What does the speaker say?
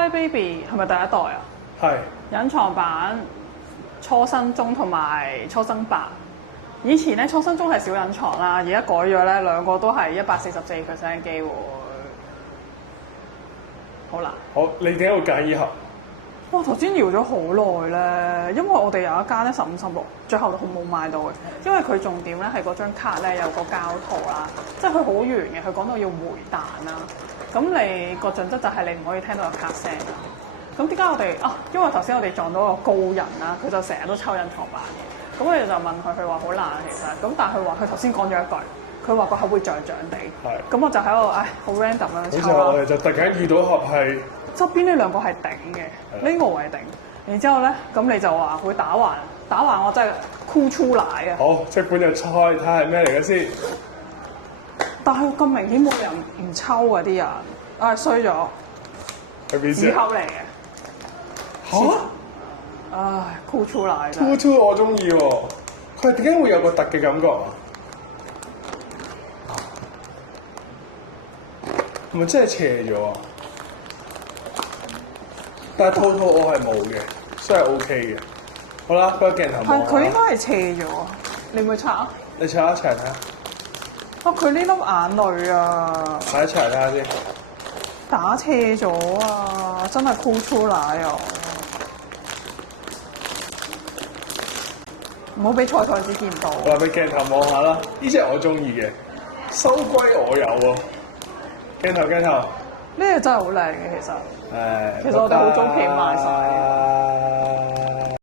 Cry Baby 係咪第一代啊？係隱藏版、初生中同埋初生白。以前咧初生中係少隱藏啦，而家改咗咧兩個都係144%機會。好啦，好，你點解會揀呢盒？哇！頭先搖咗好耐咧，因為我哋有一間咧15、16，最後都冇買到嘅，因為佢重點咧係嗰張卡咧有個膠套啦，即係佢好圓嘅，佢講到要回彈啦。咁你個準則就係你唔可以聽到有卡聲啦。咁點解我哋啊？因為頭先我哋撞到個高人啦，佢就成日都抽隱藏版嘅。咁我哋就問佢，佢話好難其實。咁但係佢話佢頭先講咗一句，佢話個口會脹脹地。係。咁我就喺度好 random 咁樣抽啦。好似我哋就突然間遇到盒係側邊呢兩個係頂嘅，呢個係頂。然之後咧，咁你就話會打橫，打橫我真係箍出嚟啊！好，即管就猜睇下係咩嚟嘅先。但係咁明顯冇人唔抽啊啲人，衰咗。係邊先？紙盒嚟嘅。嚇！唉，箍出嚟。酷酷我中意喎，佢點解會有個突嘅感覺啊？係咪真係斜咗啊？但係套我係冇嘅，所以係 OK 嘅。好啦，個鏡頭望下。係佢應該係斜咗，你會拆啊？你拆一齊睇下。佢呢粒眼淚啊！睇一齊睇下先。打斜咗啊！真係箍出嚟啊！唔好俾菜子見到。我話俾鏡頭望下啦，呢隻我中意嘅，收歸我有喎。鏡頭。呢個真係好靚嘅，其實。誒，其實我哋好早期賣晒。